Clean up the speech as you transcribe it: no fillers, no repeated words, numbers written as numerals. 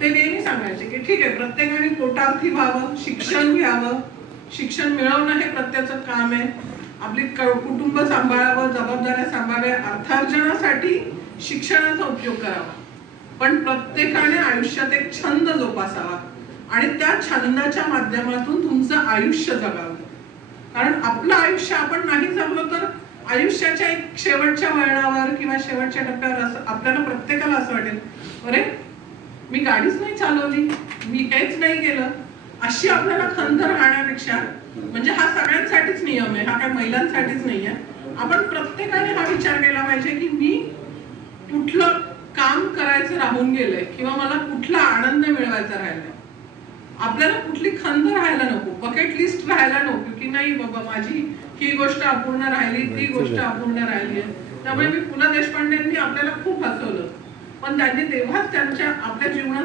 ते नेहमी सांगायचे की ठीक आहे, प्रत्येकाने पोटार्थी व्हावं, शिक्षण घ्यावं, शिक्षण मिळवणं हे प्रत्येकाचं काम आहे, आपली कुटुंब सांभाळावं, जबाबदाऱ्या सांभाळाव्या, अर्थार्जनासाठी शिक्षणाचा उपयोग करावा, पण प्रत्येकाने आयुष्यात एक छंद जोपासावा आणि त्या छंदाच्या माध्यमातून तुमचं आयुष्य जगावं. कारण आपलं आयुष्य आपण नाही जगलो तर आयुष्याच्या एक शेवटच्या वळणावर किंवा शेवटच्या टप्प्यावर असं आपल्याला प्रत्येकाला असं वाटेल, अरे मी गाडीच नाही चालवली, मी काहीच नाही केलं, अशी आपल्याला खंत राहण्यापेक्षा, म्हणजे हा सगळ्यांसाठीच नियम आहे, हा काय महिलांसाठीच नाही आहे. आपण प्रत्येकाने हा विचार केला पाहिजे की मी कुठलं काम करायचं राहून गेलंय किंवा मला कुठला आनंद मिळवायचा राहिलाय. आपल्याला कुठली खंत राहायला नको, बकेट लिस्ट राहायला नको की नाही बाबा माझी ही गोष्ट अपूर्ण राहिली, ती गोष्ट अपूर्ण राहिली आहे. त्यामुळे मी पु ल देशपांडेंनी आपल्याला खूप हसवलं, पण त्यांनी तेव्हाच त्यांच्या आपल्या जीवनात